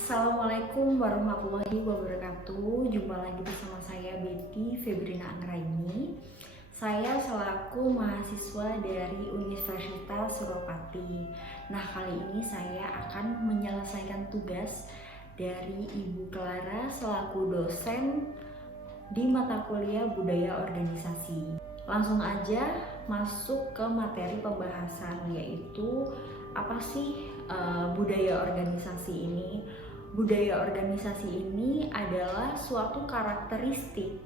Assalamualaikum warahmatullahi wabarakatuh. Jumpa lagi bersama saya Betty Febrina Anggraini. Saya selaku mahasiswa dari Universitas Suropati. Nah, kali ini saya akan menyelesaikan tugas dari Ibu Clara selaku dosen di mata kuliah Budaya Organisasi. Langsung aja masuk ke materi pembahasan, yaitu apa sih budaya organisasi ini. Budaya organisasi ini adalah suatu karakteristik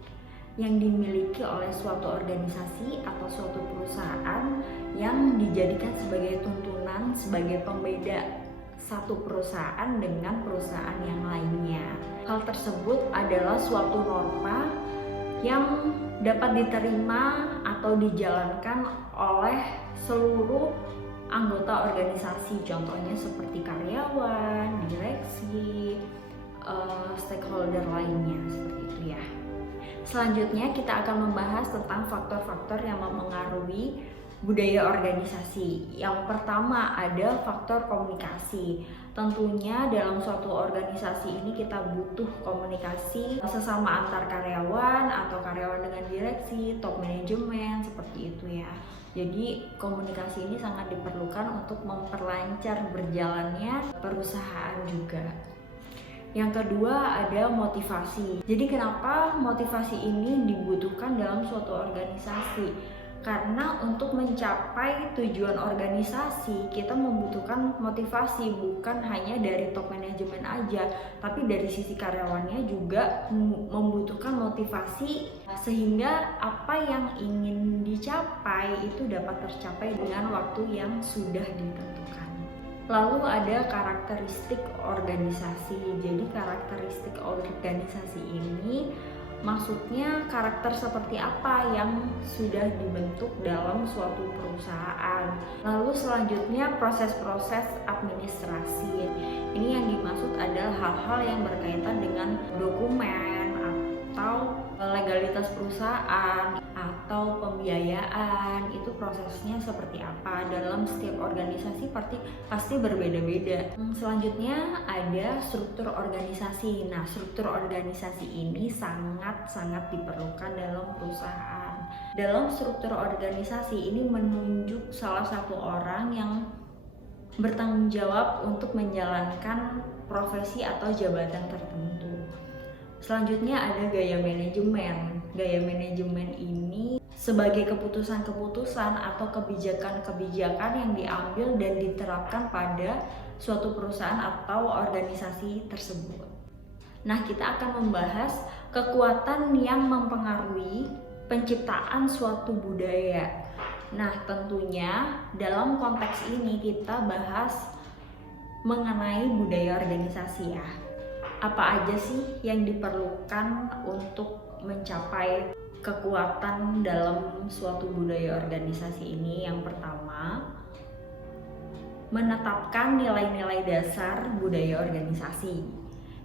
yang dimiliki oleh suatu organisasi atau suatu perusahaan yang dijadikan sebagai tuntunan, sebagai pembeda satu perusahaan dengan perusahaan yang lainnya. Hal tersebut adalah suatu norma yang dapat diterima atau dijalankan oleh seluruh anggota organisasi, contohnya seperti karyawan, direksi, stakeholder lainnya, seperti itu ya. Selanjutnya kita akan membahas tentang faktor-faktor yang mempengaruhi budaya organisasi. Yang pertama ada faktor komunikasi. Tentunya dalam suatu organisasi ini kita butuh komunikasi sesama antar karyawan atau karyawan dengan direksi, top manajemen, seperti itu ya. Jadi komunikasi ini sangat diperlukan untuk memperlancar berjalannya perusahaan juga. Yang kedua ada motivasi. Jadi kenapa motivasi ini dibutuhkan dalam suatu organisasi? Karena untuk mencapai tujuan organisasi kita membutuhkan motivasi, bukan hanya dari top manajemen aja, tapi dari sisi karyawannya juga membutuhkan motivasi sehingga apa yang ingin dicapai itu dapat tercapai dengan waktu yang sudah ditentukan. Lalu ada karakteristik organisasi. Jadi karakteristik organisasi ini maksudnya karakter seperti apa yang sudah dibentuk dalam suatu perusahaan. Lalu selanjutnya proses-proses administrasi. Ini yang dimaksud adalah hal-hal yang berkaitan dengan dokumen atau legalitas perusahaan atau pembiayaan. Itu prosesnya seperti apa dalam setiap organisasi pasti berbeda-beda. Selanjutnya ada struktur organisasi. Nah, struktur organisasi ini sangat-sangat diperlukan dalam perusahaan. Dalam struktur organisasi ini menunjuk salah satu orang yang bertanggung jawab untuk menjalankan profesi atau jabatan tertentu. Selanjutnya ada gaya manajemen. Gaya manajemen ini sebagai keputusan-keputusan atau kebijakan-kebijakan yang diambil dan diterapkan pada suatu perusahaan atau organisasi tersebut. Nah, kita akan membahas kekuatan yang mempengaruhi penciptaan suatu budaya. Nah, tentunya dalam konteks ini kita bahas mengenai budaya organisasi ya. Apa aja sih yang diperlukan untuk mencapai kekuatan dalam suatu budaya organisasi ini? Yang pertama, menetapkan nilai-nilai dasar budaya organisasi.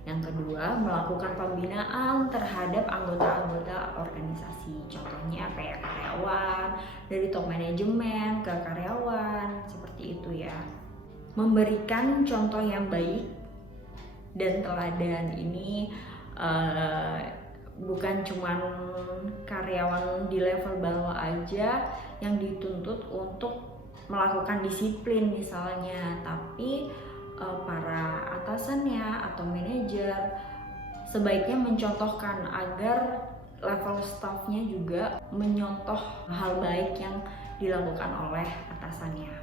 Yang kedua, melakukan pembinaan terhadap anggota-anggota organisasi. Contohnya kayak karyawan, dari top manajemen ke karyawan, seperti itu ya. Memberikan contoh yang baik dan teladan. Ini bukan cuman karyawan di level bawah aja yang dituntut untuk melakukan disiplin misalnya, tapi para atasannya atau manajer sebaiknya mencontohkan agar level staffnya juga menyontoh hal baik yang dilakukan oleh atasannya.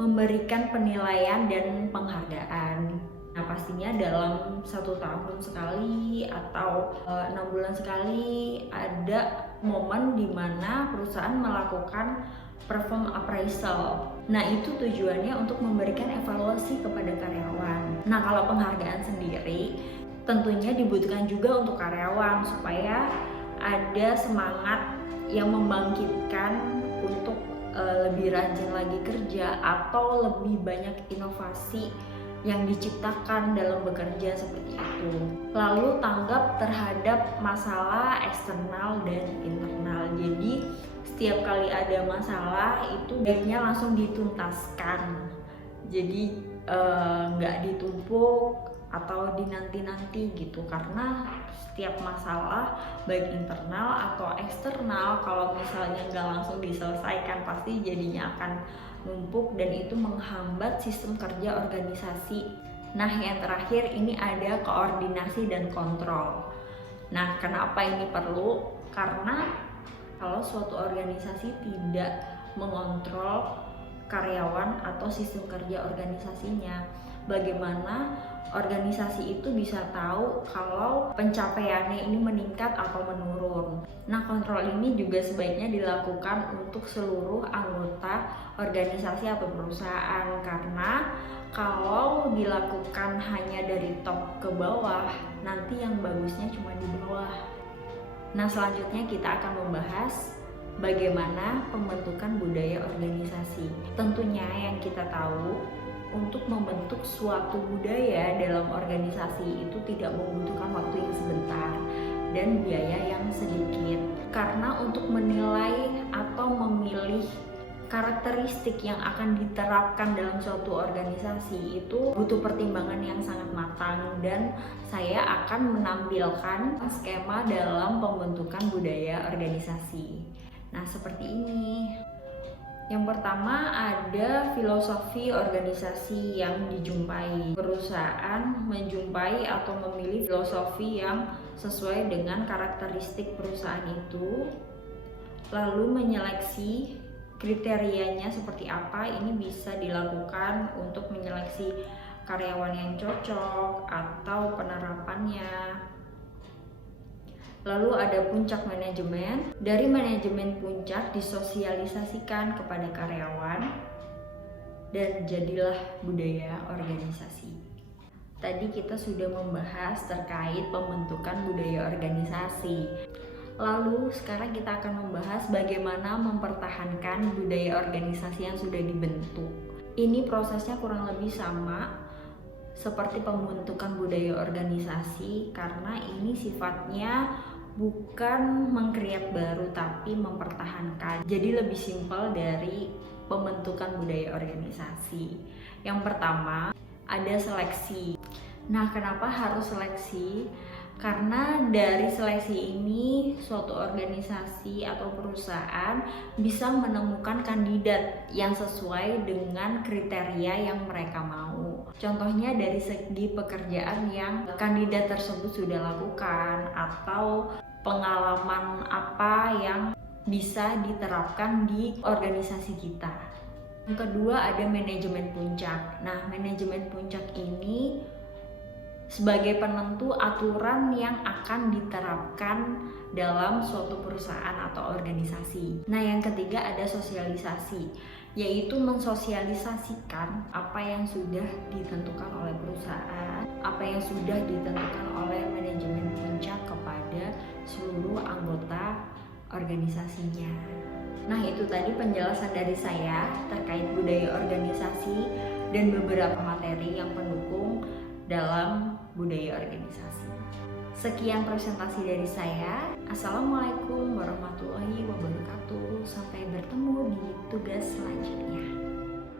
Memberikan penilaian dan penghargaan. Nah, pastinya dalam 1 tahun sekali atau 6 bulan sekali ada momen di mana perusahaan melakukan perform appraisal. Nah, itu tujuannya untuk memberikan evaluasi kepada karyawan. Nah, kalau penghargaan sendiri tentunya dibutuhkan juga untuk karyawan supaya ada semangat yang membangkitkan untuk lebih rajin lagi kerja atau lebih banyak inovasi yang diciptakan dalam bekerja, seperti itu. Lalu tanggap terhadap masalah eksternal dan internal. Jadi setiap kali ada masalah itu baiknya langsung dituntaskan. Jadi nggak ditumpuk atau dinanti-nanti gitu, karena setiap masalah baik internal atau eksternal kalau misalnya nggak langsung diselesaikan pasti jadinya akan numpuk dan itu menghambat sistem kerja organisasi. Nah, yang terakhir ini ada koordinasi dan kontrol. Nah, kenapa ini perlu? Karena kalau suatu organisasi tidak mengontrol karyawan atau sistem kerja organisasinya, bagaimana organisasi itu bisa tahu kalau pencapaiannya ini meningkat atau menurun. Nah, kontrol ini juga sebaiknya dilakukan untuk seluruh anggota organisasi atau perusahaan, karena kalau dilakukan hanya dari top ke bawah, nanti yang bagusnya cuma di bawah. Nah, selanjutnya kita akan membahas bagaimana pembentukan budaya organisasi. Tentunya yang kita tahu, untuk membentuk suatu budaya dalam organisasi itu tidak membutuhkan waktu yang sebentar dan biaya yang sedikit. Karena untuk menilai atau memilih karakteristik yang akan diterapkan dalam suatu organisasi itu butuh pertimbangan yang sangat matang, dan saya akan menampilkan skema dalam pembentukan budaya organisasi. Nah, seperti ini. Yang pertama ada filosofi organisasi yang dijumpai. Perusahaan menjumpai atau memilih filosofi yang sesuai dengan karakteristik perusahaan itu, lalu menyeleksi kriterianya seperti apa. Ini bisa dilakukan untuk menyeleksi karyawan yang cocok atau penerapannya. Lalu ada puncak manajemen. Dari manajemen puncak disosialisasikan kepada karyawan dan jadilah budaya organisasi. Tadi kita sudah membahas terkait pembentukan budaya organisasi. Lalu sekarang kita akan membahas bagaimana mempertahankan budaya organisasi yang sudah dibentuk. Ini prosesnya kurang lebih sama seperti pembentukan budaya organisasi, karena ini sifatnya bukan mengkreat baru tapi mempertahankan. Jadi lebih simpel dari pembentukan budaya organisasi. Yang pertama ada seleksi. Nah, kenapa harus seleksi? Karena dari seleksi ini suatu organisasi atau perusahaan bisa menemukan kandidat yang sesuai dengan kriteria yang mereka mau. Contohnya dari segi pekerjaan yang kandidat tersebut sudah lakukan atau pengalaman apa yang bisa diterapkan di organisasi kita. Yang kedua ada manajemen puncak. Nah, manajemen puncak ini sebagai penentu aturan yang akan diterapkan dalam suatu perusahaan atau organisasi. Nah, yang ketiga ada sosialisasi, yaitu mensosialisasikan apa yang sudah ditentukan oleh perusahaan, apa yang sudah ditentukan oleh manajemen puncak kepada seluruh anggota organisasinya. Nah, itu tadi penjelasan dari saya terkait budaya organisasi dan beberapa materi yang pendukung dalam budaya organisasi. Sekian presentasi dari saya. Assalamualaikum warahmatullahi wabarakatuh. Sampai bertemu di tugas selanjutnya.